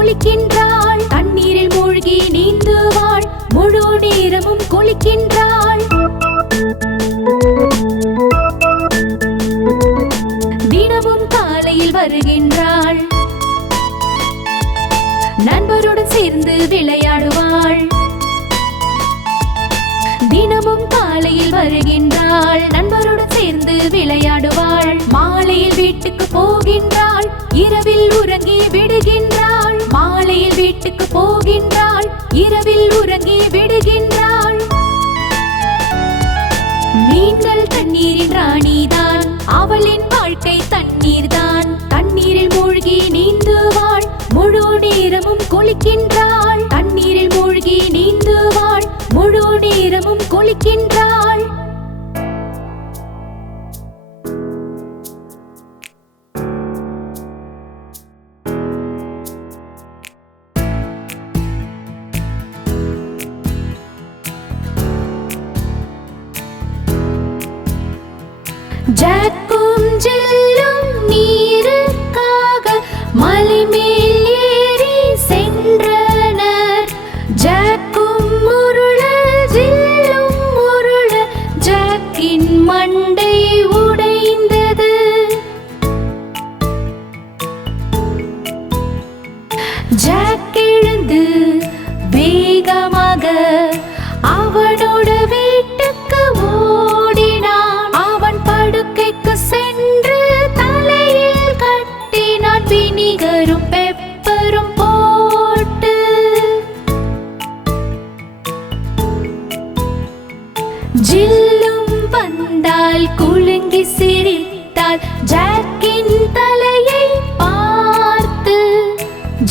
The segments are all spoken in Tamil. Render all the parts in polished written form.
குளிக்கின்றாள். தண்ணீரில் மூழ்கி நீந்துவாள், முழு நேரமும் குளிக்கின்றாள். தினமும் காலையில் வருகின்றாள், நண்பருடன் சேர்ந்து விளையாடுவாள். தினமும் காலையில் வருகின்றாள், நண்பருடன் சேர்ந்து விளையாடுவாள். மாலையில் வீட்டுக்கு போகின்றாள், இரவில் உறங்கி விடுகின்றாள். மாலையில் வீட்டுக்கு போகின்றாள், இரவில் உறங்கி விடுகின்றாள். மீன்கள் தண்ணீரின் ராணிதான், அவளின் வாழ்க்கை தண்ணீர்தான். தண்ணீரில் மூழ்கி நீந்துவாள், முழு நேரமும் குளிக்கின்றாள். தண்ணீரில் மூழ்கி நீந்துவாள், முழு நேரமும் குளிக்கின்றாள். ஜாக்கும் ஜில்லும் நீருக்காக மலை மேல் ஏறி சென்றனர். ஜாக்கும் உருள ஜில்லும் உருள ஜாக்கின் மண்டை உடைந்தது. ஜாக் எழுந்து வேகமாக அவனோட வீட்டுக்கு ஓடினான். அவன் படுக்கைக்கு சென்று தலையில் கட்டினான், வினிகரும் பெப்பரும் போட்டு. ஜில்லும் வந்தால் குலுங்கி சிரித்தாள் ஜாக்கின் தலையை பார்த்து.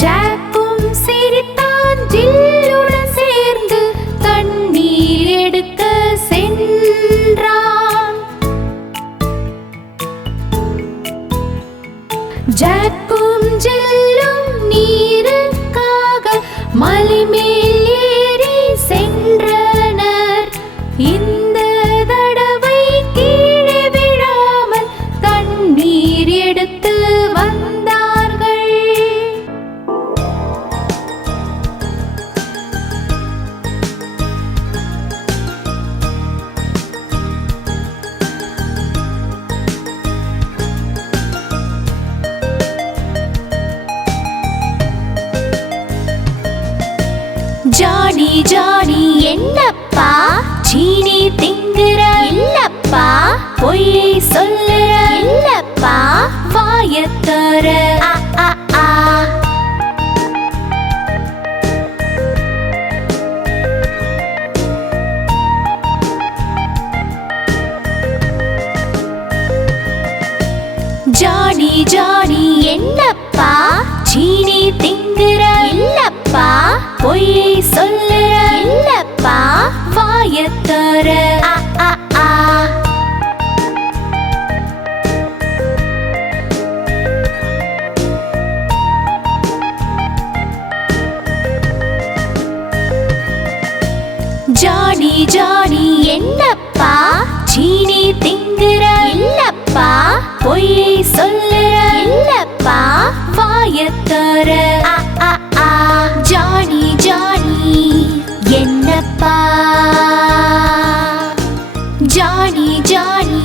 ஜாக்கும் சிரித்தான், ஜில்லுடன் சேர்ந்து தண்ணீர் எடுக்க சென்றான். ஜாக்கும் ஜில்லும் நீருக்காக மலை மேல் ஏறி சென்றனர். இந்த தடவை கீழே விழாமல் தண்ணீர் எடுத்து வந்தார்கள். ஜானி ஜானி என்னப்பா சீனி திங்குற? இல்லப்பா. பொய்யை சொல்லுற? இல்லப்பா. வாயத்தோர? ஜானி ஜானி என்னப்பா சீனி திங்குற? இல்லப்பா. பொய்யை சொல்லுற? இல்லப்பா. வாயத்தோர? ஜானி ஜானி என்னப்பா சீனி திங்குற? இல்லப்பா. பொய்யை சொல்லுற? இல்லப்பா. வாயத்தோர? ஜானி ஜானி என்னப்பா, ஜானி ஜானி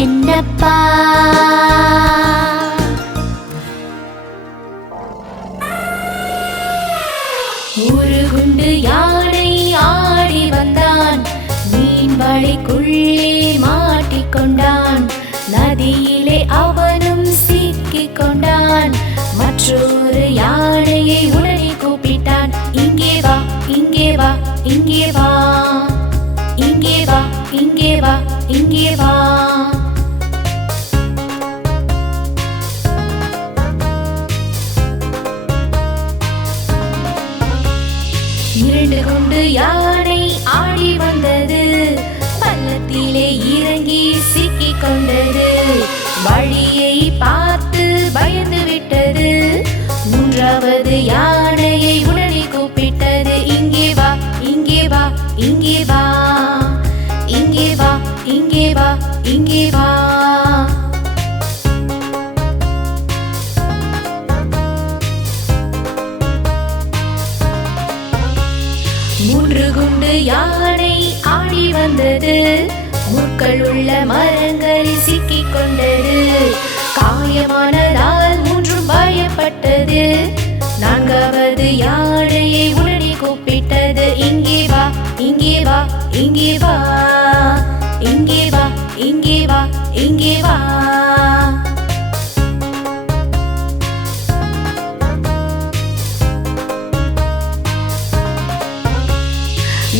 என்னப்பா. உருகுண்டு யானை ஆடி வந்தான், மீன் வலைக்குள்ளே மாட்டிக்கொண்டான். நதியிலே அவனும் சிக்கிக் கொண்டான். மற்றொரு யானையை உடனே கூப்பிட்டான். இங்கே வா, இங்கே வா, இங்கே வா, இங்கே வா, இங்கே வா, இங்கே வா. இரண்டு கொண்டு யானை ஆடி வந்தது, பள்ளத்திலே இறங்கி சிக்கிக் கொண்டது. வழியை பார்த்து பயந்து விட்டது. மூன்றாவது யானையை உடனே கூப்பிட்டது. இங்கே வா, இங்கே வா, இங்கே வா, இங்கே வா, இங்கே வா, இங்கே வா. குண்டு யானை ஆடி வந்தது, முட்கள் உள்ள மரங்களில் சிக்கிக் கொண்டது. காயமானதால் மூன்றும் பயப்பட்டது. நான்காவது யானையை உடனே கூப்பிட்டது. இங்கே வா, இங்கே வா, இங்கே வா, இங்கே வா, இங்கே வா, இங்கே வா.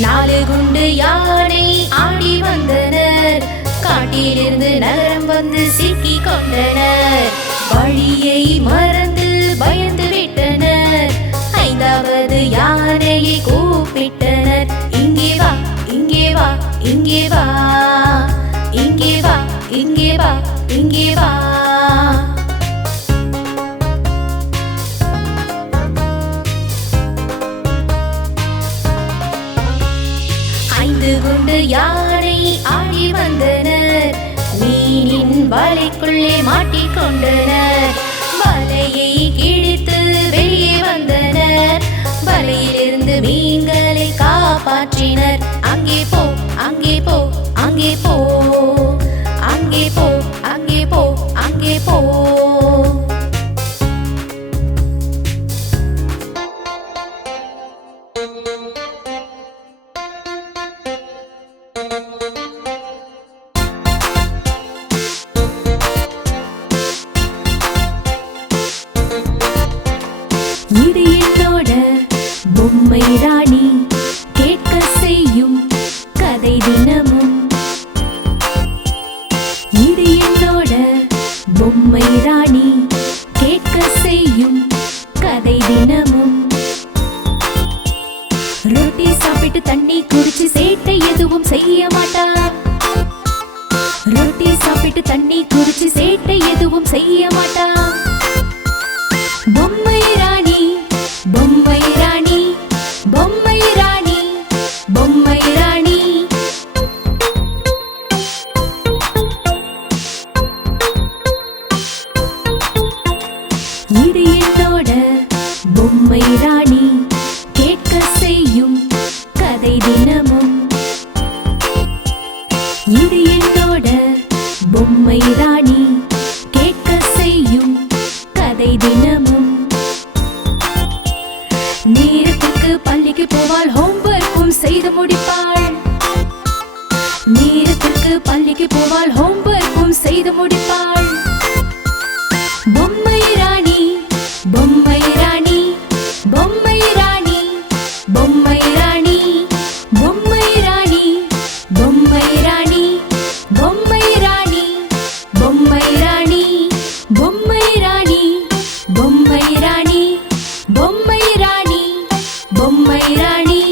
நாலு குண்டு யானை ஆடி வந்தனர், காட்டிலிருந்து நகரம் வந்து சிக்கிக் கொண்டனர். வழியை மறந்து பயந்து விட்டனர். ஐந்தாவது யானையை கூப்பிட்டனர். இங்கே வா, இங்கே வா, இங்கே வா, இங்கே வா, இங்கே வா, இங்கே வா. ஐந்து குண்டு யானை ஆடி வந்தனர், மீனின் வலைக்குள்ளே மாட்டிக்கொண்டனர். வலையை கிழித்து வெளியே வந்தனர். வலையிலிருந்து மீன்களை காப்பாற்றினர். அங்கே போ, அங்கே போ, அங்கே போ, அங்கே போ, அங்கே போ, அங்கே போ. இது என்னோட பொம்மை ராணி, கேட்க செய்யும் கதை தினமும். இது என்னோட பொம்மை ராணி, கேட்க செய்யும் கதை தினமும். ரொட்டி சாப்பிட்டு தண்ணி குடிச்சு சேட்டை எதுவும் செய்ய மாட்டா. ரொட்டி சாப்பிட்டு தண்ணி குடிச்சு சேட்டை எதுவும் செய்ய மாட்டா. பொம்மை ராணி, பொம்மை ராணி, பொம்மை ராணி, பொம்மை ராணி. இது என்னோட பொம்மை ராணி, கேட்க செய்யும் கதை தினமும். இது என்னோட பொம்மை ராணி, கேட்க செய்யும் கதை தினமும். நேரத்துக்கு பள்ளிக்கு போவாள், ஹோம்வொர்க்கும் செய்து முடிப்பாள். நேரத்துக்கு பள்ளிக்கு போவாள், ஹோம்வொர்க்கும் செய்து முடிப்பாள். பொம்மை ராணி, பொம்மை ராணி, பொம்மை ராணி, பொம்மை ராணி, பொம்மை ராணி, பொம்மை ராணி, பொம்மை ராணி, பொம்மை ராணி, பொம்மை ராணி, பொம்மை ராணி, பொம்மை ராணி, பொம்மை ராணி.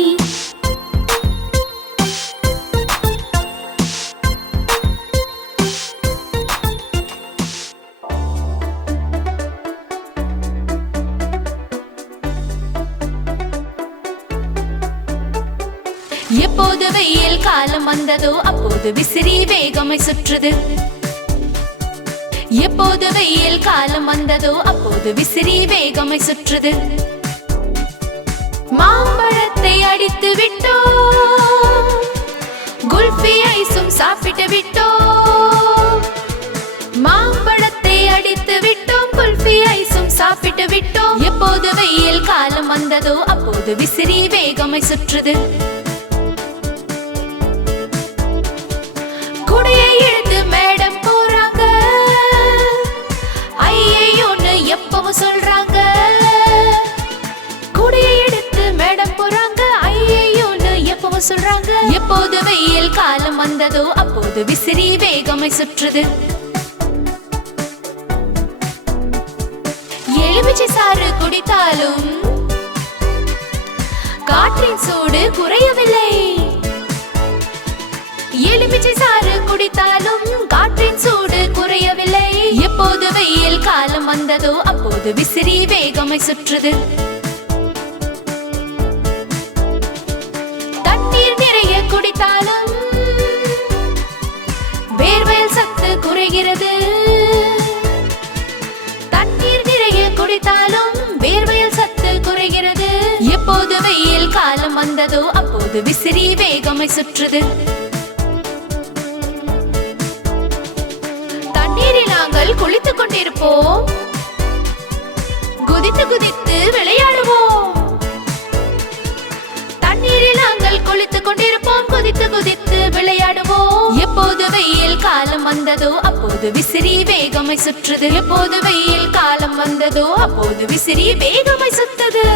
எப்போது வெயில் காலம் வந்ததோ அப்போது விசிறி வேகமாய் சுற்றுது. எப்போது வெயில் காலம் வந்ததோ அப்போது விசிறி வேகமாய் சுற்றுது. மாம்பழத்தை அடித்து விட்டோம், குல்ஃபி ஐஸும் சாப்பிட்டு விட்டோம். மாம்பழத்தை அடித்து விட்டோம், குல்ஃபி ஐஸும் சாப்பிட்டு விட்டோம். எப்போது வெயில் காலம் வந்ததோ அப்போது விசிறி வேகமாய் சுற்றுது. குடையை இழுத்து மேடம் போறாங்க, ஐயோன்னு எப்பவும் சொல்றாங்க. குடையை எடுத்து மேடம் போறாங்க, ஐயோன்னு எப்பவும் சொல்றாங்க. எப்போது வெயில் காலம் வந்ததோ அப்போது விசிறி வேகமாய் சுற்றுது. எலுமிச்சை சாறு குடித்தாலும் காற்றின் சூடு குறையவில்லை. எலுமிச்சை சாறு குடித்தாலும் காற்றின் சூடு குறையவில்லை. எப்போது வெயில் காலம் வந்ததோ அப்போது விசிறி வேகமாய் சுற்றுது. தண்ணீர் நிறைய குடித்தாலும் வேர்வையில் சத்து குறைகிறது. தண்ணீர் நிறைய குடித்தாலும் வேர்வையில் சத்து குறைகிறது. எப்போது வெயில் காலம் வந்ததோ அப்போது அப்போது விசிறி வேகமாய் சுற்றுது. தண்ணீரில் நாங்கள் குளித்துக் கொண்டிருப்போம், குதித்து குதித்து விளையாடுவோம். தண்ணீரில் நாங்கள் குளித்துக் கொண்டிருப்போம், குதித்து குதித்து விளையாடுவோம். எப்போது வெயில் காலம் வந்ததோ அப்போது விசிறி வேகமாய் சுற்றுது. எப்போது வெயில் காலம் வந்ததோ அப்போது விசிறி வேகமாய் சுத்தது.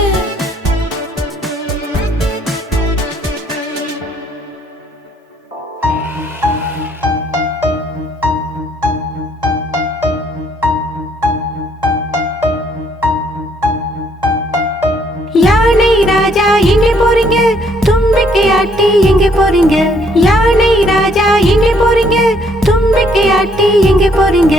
யானை ராஜா எங்கே போறீங்க, தும்பிக்கை ஆட்டி எங்கே போறீங்க? யானை ராஜா எங்கே போறீங்க, தும்பிக்கை ஆட்டி எங்கே போறீங்க?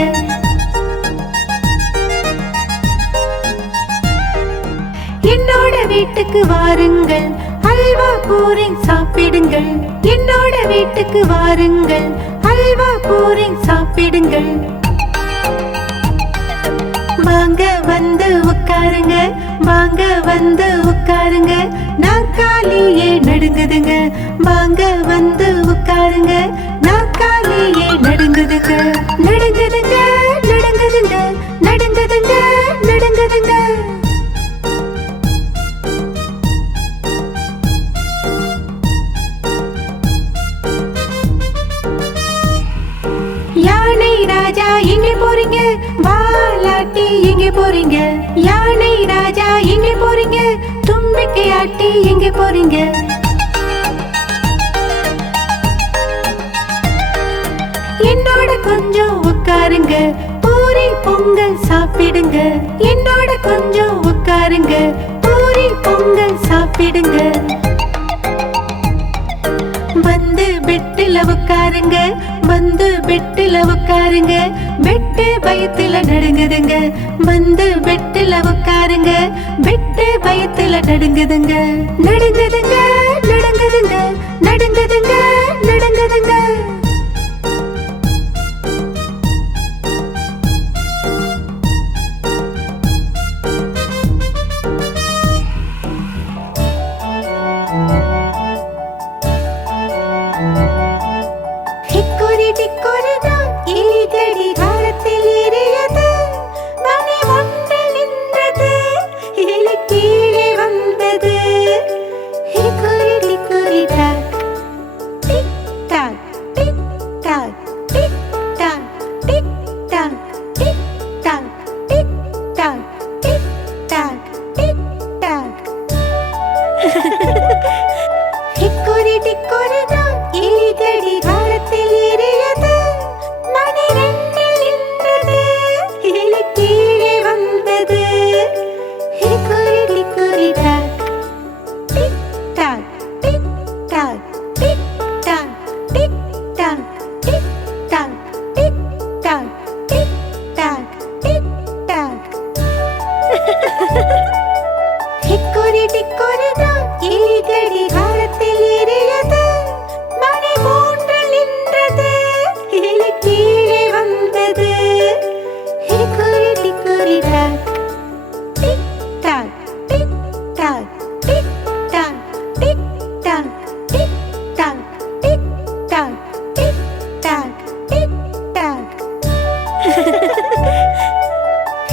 என்னோட வீட்டுக்கு வாருங்கள், அல்வா பூரி சாப்பிடுங்கள். என்னோட வீட்டுக்கு வாருங்கள், அல்வா பூரி சாப்பிடுங்கள். வாங்க வந்து உட்காருங்க, வாங்க வந்து உட்காருங்க. நாற்காலியே நடுங்குதுங்க. வாங்க வந்து உட்காருங்க, நாற்காலியே நடுங்குதுங்க. நடுங்குதுங்க நடுங்குதுங்க நடுங்குதுங்க நடுங்குதுங்க. யானை ராஜா எங்கே போறீங்க, வாலாட்டி எங்கே போறீங்க? யானை ராஜா எங்கே போறீங்க, தும்பிக்கை ஆட்டி எங்கே போறீங்க? என்னோட கொஞ்சம் உட்காருங்க, பூரி பொங்கல் சாப்பிடுங்க. என்னோட கொஞ்சம் உட்காருங்க, பூரி பொங்கல் சாப்பிடுங்க. வந்து பெட்டில உட்காருங்க, வந்து பெட்டில உட்காருங்க. பெட்டு பயத்துல நடுங்குதுங்க. வந்து பெட்டில உட்காருங்க, பெட்டு பயத்துல நடுங்குதுங்க. நடுங்குதுங்க நடுங்குதுங்க நடுங்குதுங்க நடுங்குதுங்க. ஹிக்கோரி டிக்கோரி தான் எலிகடி காலத்தில் ஏறியது. மணி ஒன்று நின்றது, எலி கீழே வந்தது. Hickory dickory dock, tick tock tick tock tick tock tick tock tick tock tick tock tick tock tick tock. Hickory dickory தான் எலிகடி காலத்தில் ஏறியது. மணி ரெண்டில் நின்றது, எலி கீழே வந்தது. Hickory dickory dock, tick tock tick tock tick tock tick tock tick tock tick tock tick tock tick tock. Hickory dickory தான் எலிகடி காலத்தில் ஏறியது. மணி மூன்றில் நின்றது, எலி கீழே வந்தது. Hickory dickory dock, tick tock tick tock tick tock tick tock tick tock tick tock tick tock tick tock.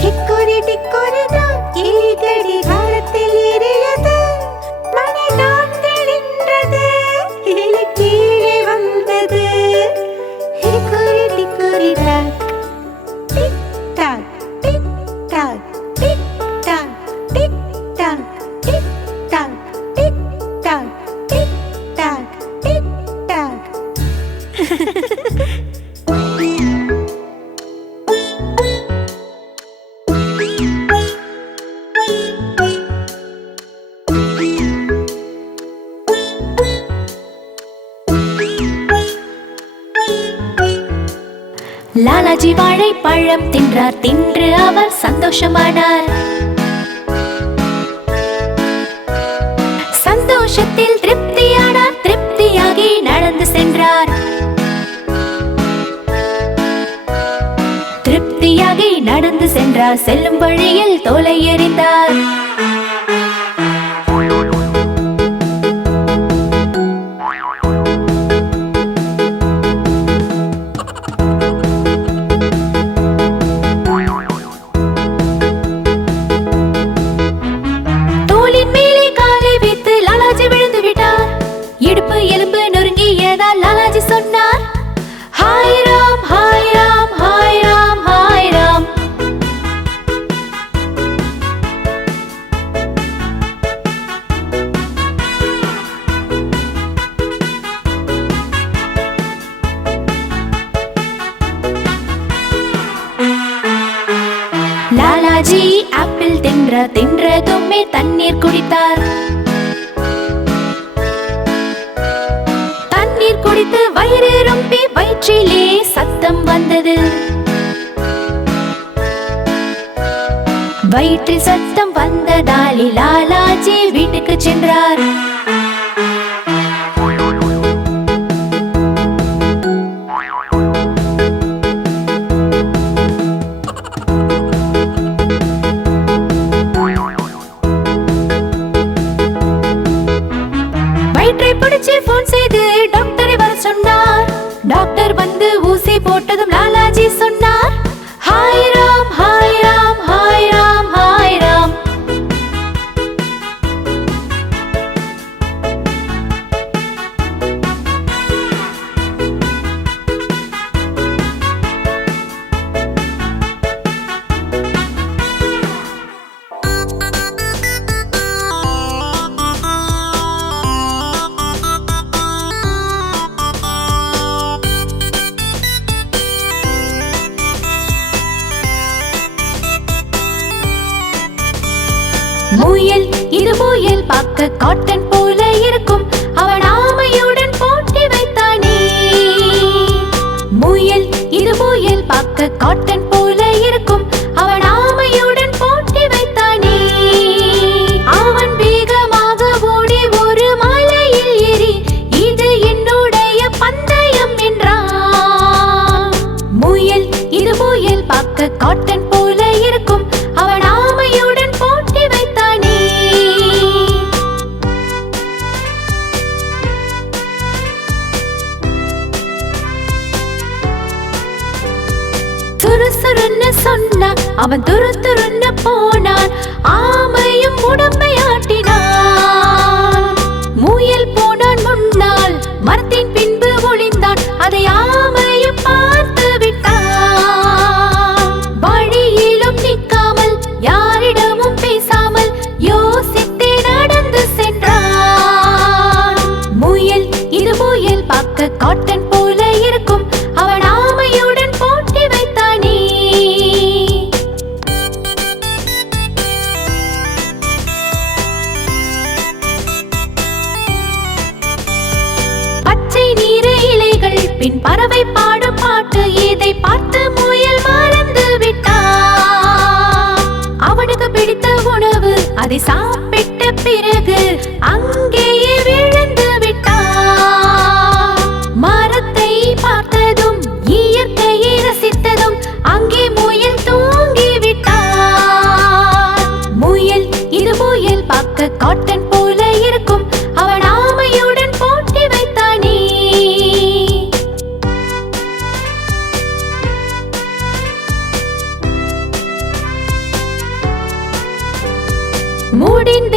Hickory dickory தான் எலிகடி காலத்தில் ஏறியது. மணி நான்கில் நின்றது, எலி கீழே வந்தது. Hickory dickory dock, tick tock tick tock tick tock tick tock tick tock tick tock tick tock tick tock. Lalaji வாழைப்பழம் தின்றார், தின்று அவர் சந்தோஷமானார். சந்தோஷத்தில் திருப்தியானார், திருப்தியாகி நடந்து சென்றார். திருப்தியாகி நடந்து சென்றார், செல்லும் வழியில் தோலை எறிந்தார். சென்றதுமே தண்ணீர் குடித்தார். தண்ணீர் குடித்து வயிறு ரொம்பி வயிற்றிலே சத்தம் வந்தது. வயிற்றில் சத்தம் வந்ததாலே லாலாஜி வீட்டுக்கு சென்றார். வயிற்றை பிடிச்சு போன் செய்து டாக்டரை வர சொன்னார். டாக்டர் வந்து ஊசி போட்டதும் லாலாஜி சொன்னார், hi Ram hi Ram hi Ram hi Ram. முயல் இது முயல் பார்க்க காட்டன் போல இருக்கும், அவன் ஆமையுடன் போட்டி வைத்தானே. முயல் இது முயல் பார்க்க காட்டன் போல இருக்கும், அவன் ஆமையுடன் போட்டி வைத்தானே. அவன் வேகமாக ஓடி ஒரு மலையில் ஏறி இது என்னுடைய பந்தயம் என்றான். முயல் இது முயல் பார்க்க காட்டன் போல இருக்கும், அவன் ஆமையுடன் போட்டி வைத்தானே. சுறுசுறுன்னு சொன்னான், அவன் துரு துருன்னு போனான், ஆமையும் உடம்பை ஆட்டினான். முயல் போனான் முன்னால், மரத்தின் பின்பு ஒளிந்தான், அதை ஆமையும் பார்த்து விட்டான். வழியிலும் நிற்காமல் யாரிடமும் பேசாமல் யோசித்தே நடந்து சென்றான். முயல் இது முயல் பார்க்க காட்டன் போல இருக்கும், அவன் ஆமையுடன் போட்டி வைத்தானே. பச்சை நீர இலைகள் பின் பறவை பாடும் பாட்டு, இதை பார்த்து முயல் மறந்து விட்டான். அவனுக்கு பிடித்த உணவு அதை சாப்பிட்ட பிறகு அங்கேயே விழுந்து விட்டான். மரத்தை பார்த்ததும் இயற்கையை ரசித்ததும் அங்கே முயல் தூங்கி விட்டான். முயல் இது முயல் பார்க்க காட்டன் போல இருக்கும், அவன் ஆமையுடன் போட்டி வைத்தானே. முடிந்த